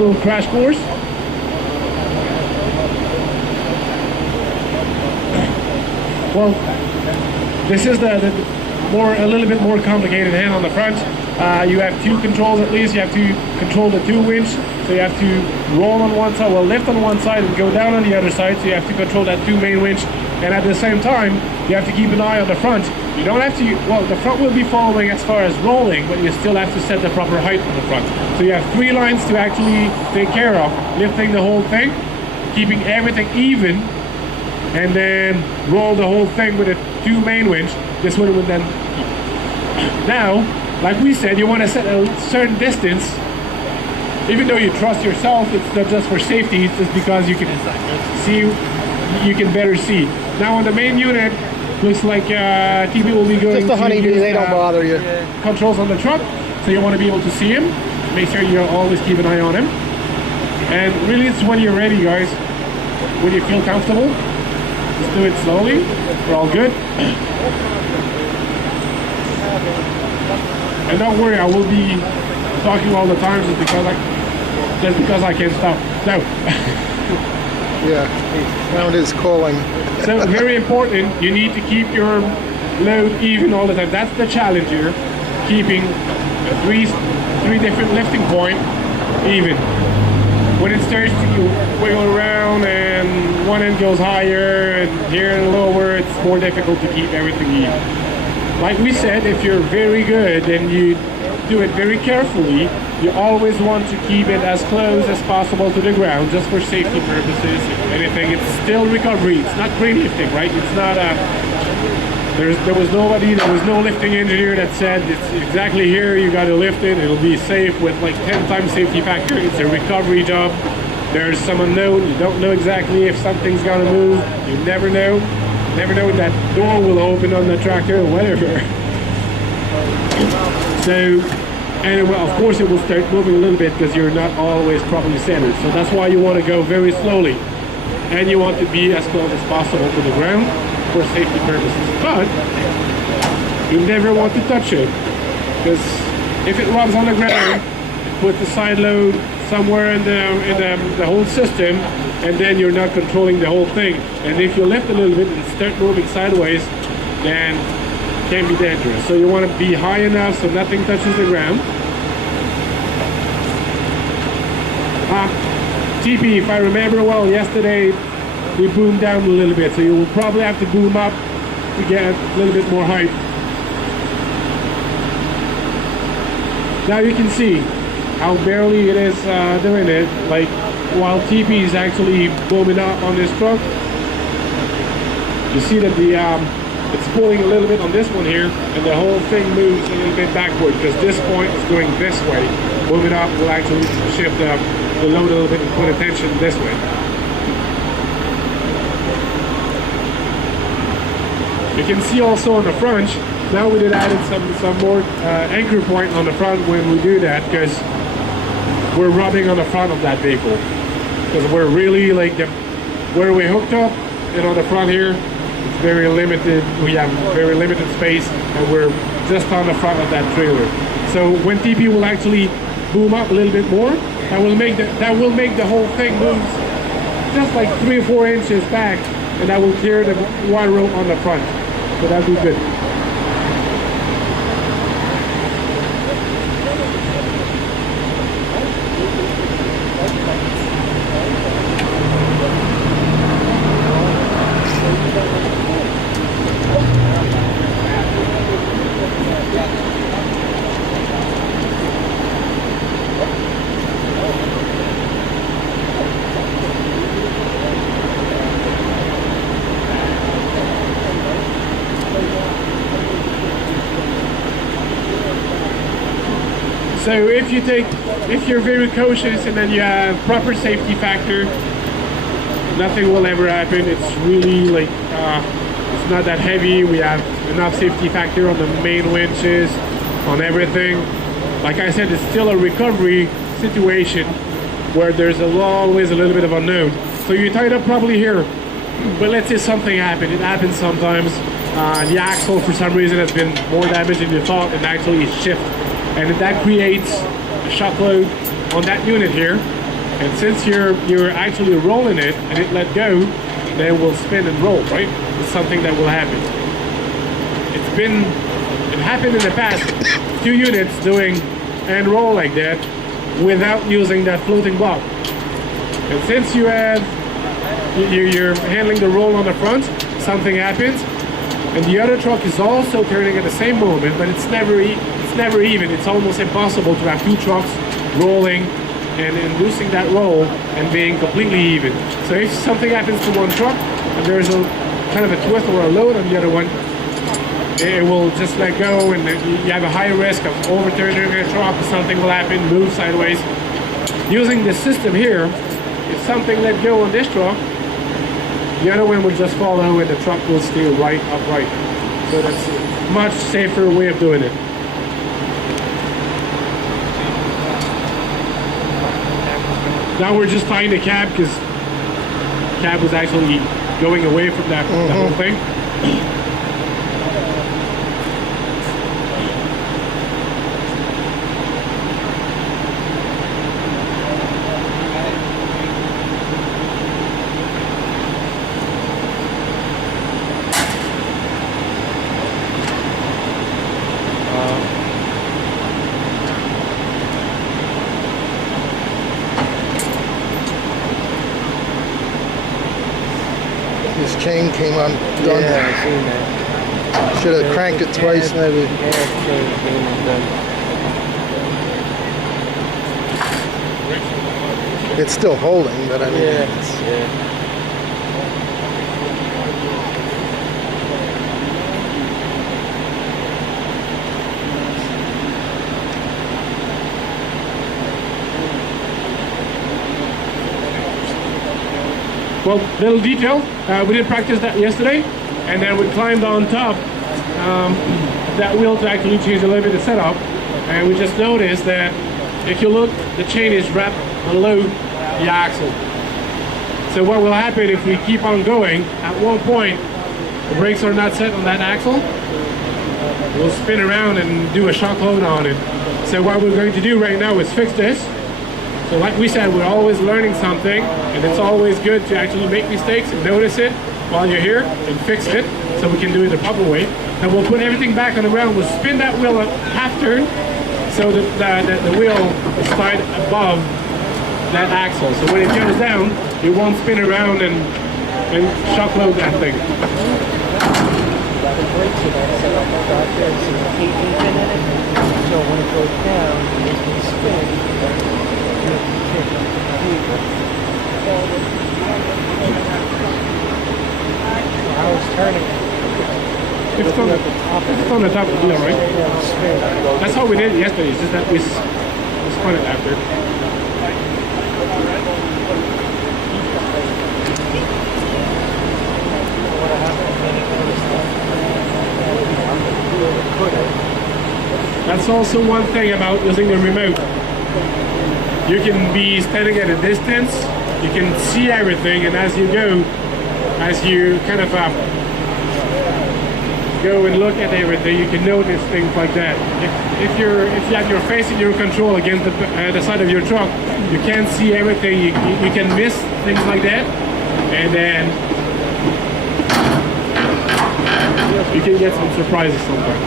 little crash course. Well, this is a little bit more complicated hand on the front. You have two controls at least. You have to control the 2 winch, so you have to roll on one side, well, lift on one side and go down on the other side, so you have to control that 2 main winch, and at the same time you have to keep an eye on the front. You don't have to, well, the front will be following as far as rolling, but you still have to set the proper height on the front. So you have 3 lines to actually take care of: lifting the whole thing, keeping everything even, and then roll the whole thing with a 2 main winch. This one would then keep. Now, like we said, you want to set a certain distance. Even though you trust yourself, it's not just for safety, it's just because you can see, you can better see. Now on the main unit, looks like TP will be going just the honeybee, they don't bother you. Controls on the truck, so you want to be able to see him. Make sure you always keep an eye on him. And really, it's when you're ready, guys. When you feel comfortable, just do it slowly. We're all good. And don't worry, I will be talking all the time just because I can't stop. So. Yeah, sound is calling. So very important, you need to keep your load even all the time. That's the challenge here, keeping three different lifting point even. When it starts to wiggle around and one end goes higher and here and lower, it's more difficult to keep everything even. Like we said, if you're very good and you do it very carefully, you always want to keep it as close as possible to the ground, just for safety purposes. If anything, it's still recovery. It's not crane lifting, right? It's not a... there was no lifting engineer that said it's exactly here, you got to lift it, it'll be safe with like 10 times safety factor. It's a recovery job. There's some unknown. You don't know exactly if something's gonna move. You never know. Never know when that door will open on the tractor or whatever. So, and well, of course it will start moving a little bit because you're not always properly centered. So that's why you want to go very slowly. And you want to be as close as possible to the ground for safety purposes. But you never want to touch it, because if it rubs on the ground, put the side load somewhere in the whole system, and then you're not controlling the whole thing. And if you lift a little bit and start moving sideways, then it can be dangerous. So you want to be high enough so nothing touches the ground. TP, if I remember well, yesterday we boomed down a little bit, so you will probably have to boom up to get a little bit more height. Now you can see how barely it is doing it, like while TP is actually booming up on this truck. You see that the it's pulling a little bit on this one here, and the whole thing moves a little bit backward because this point is going this way. Moving up will actually shift the load a little bit and put attention this way. You can see also on the front, now we did added some more anchor point on the front when we do that, because we're rubbing on the front of that vehicle. Because we're really like where we hooked up and on the front here, it's very limited. We have very limited space, and we're just on the front of that trailer. So when TP will actually boom up a little bit more, that will make the whole thing move just like 3 or 4 inches back, and that will clear the wire rope on the front. So that'll be good. So if you're very cautious and then you have proper safety factor, nothing will ever happen. It's really like, it's not that heavy. We have enough safety factor on the main winches, on everything. Like I said, it's still a recovery situation where there's always a little bit of unknown. So you tied up probably here, but let's say something happened. It happens sometimes. The axle for some reason has been more damaged than you thought and actually shift. And that creates a shock load on that unit here. And since you're actually rolling it and it let go, then it will spin and roll, right? It's something that will happen. It happened in the past, 2 units doing and roll like that without using that floating block. And since you're handling the roll on the front, something happens, and the other truck is also turning at the same moment, but it's never even. It's almost impossible to have 2 trucks rolling and inducing that roll and being completely even. So if something happens to one truck and there's a kind of a twist or a load on the other one, it will just let go, and you have a high risk of overturning a truck. Something will happen, move sideways. Using this system here, if something let go on this truck, the other one will just follow and the truck will stay right upright. So that's a much safer way of doing it. Now we're just tying the cab because the cab was actually going away from that the whole thing. His chain came undone. Yeah, I seen that. Should have cranked it twice, maybe. Yeah, chain came undone. It's still holding, but I mean, Yeah. Well, little detail, we did practice that yesterday, and then we climbed on top that wheel to actually change a little bit of setup, and we just noticed that if you look, the chain is wrapped below the axle. So what will happen if we keep on going, at one point, the brakes are not set on that axle, we'll spin around and do a shock load on it. So what we're going to do right now is fix this. So like we said, we're always learning something, and it's always good to actually make mistakes and notice it while you're here and fix it so we can do it the proper way. And we'll put everything back on the ground. We'll spin that wheel a half turn so that the wheel is tied above that axle. So when it goes down, it won't spin around and shock load that thing. The brakes are that set up back there, so the caging pin in it. So when it goes down, it can spin. I was turning it. If it's on the top of the wheel, right? That's how we did it yesterday. It's just that we spun it after. That's also one thing about using the remote. You can be standing at a distance, you can see everything, and as you go, as you kind of go and look at everything, you can notice things like that. If you have your face in your control against the side of your truck, you can't see everything. You can miss things like that, and then you can get some surprises sometimes.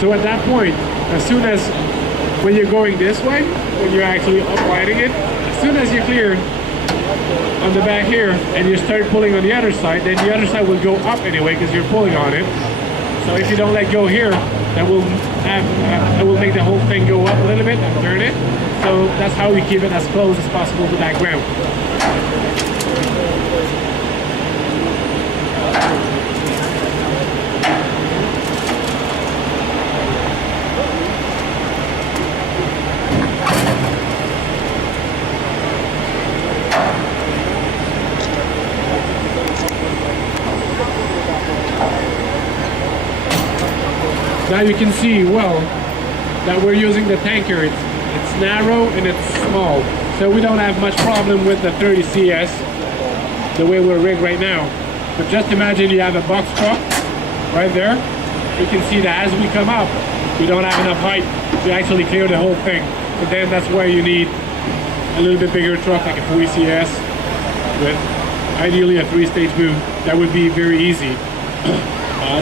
So at that point, as soon as when you're going this way, when you're actually uprighting it, as soon as you're clear on the back here and you start pulling on the other side, then the other side will go up anyway because you're pulling on it. So if you don't let go here, that will make the whole thing go up a little bit and turn it. So that's how we keep it as close as possible to that ground. Now you can see well that we're using the tanker. It's narrow and it's small, so we don't have much problem with the 30 CS the way we're rigged right now. But just imagine you have a box truck right there. You can see that as we come up, we don't have enough height to actually clear the whole thing. So then that's where you need a little bit bigger truck, like a 40 CS with ideally a 3-stage boom. That would be very easy.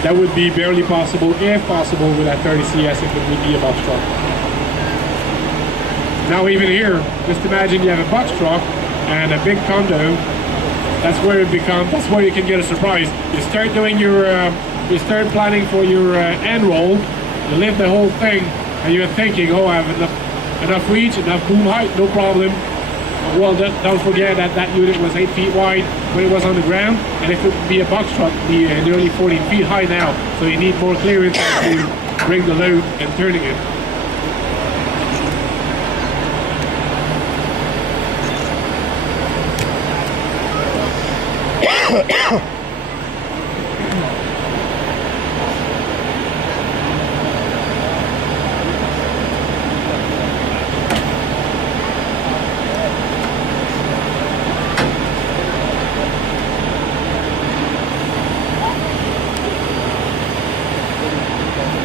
That would be barely possible, if possible, with a 30 CS if it would be a box truck. Now even here, just imagine you have a box truck and a big condo. That's where it becomes, that's where you can get a surprise. You start doing your, you start planning for your end roll, you lift the whole thing, and you're thinking, oh, I have enough reach, enough boom height, no problem. Well, don't forget that that unit was 8 feet wide when it was on the ground, and if it would be a box truck, it'd be nearly 14 feet high now. So you need more clearance to bring the load and turning it.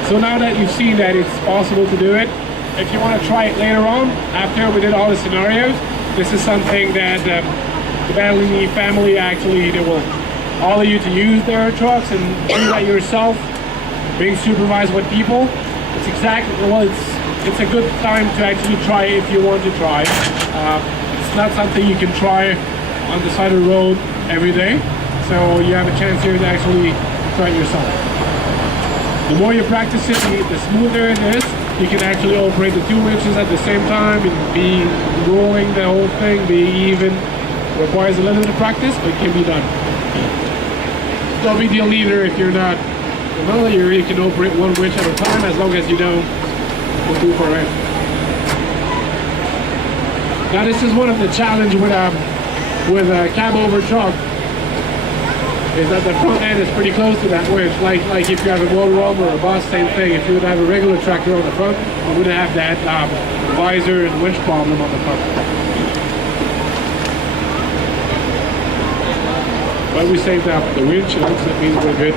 So now that you've seen that it's possible to do it, if you want to try it later on, after we did all the scenarios, this is something that the Battelini family actually, they will allow you to use their trucks and do that yourself, being supervised with people. It's exactly, well, it's a good time to actually try if you want to try. It's not something you can try on the side of the road every day, so you have a chance here to actually try it yourself. The more you practice it, the smoother it is. You can actually operate the 2 winches at the same time and be rolling the whole thing, be even. Requires a little bit of practice, but it can be done. No big deal either if you're not familiar. You can operate 1 winch at a time as long as you know what to do for it. Now this is one of the challenge with a cab over truck, is that the front end is pretty close to that winch. Like if you have a motorhome or a bus, same thing. If you would have a regular tractor on the front, you wouldn't have that visor and winch problem on the front. But we saved up the winch, so that means we're good.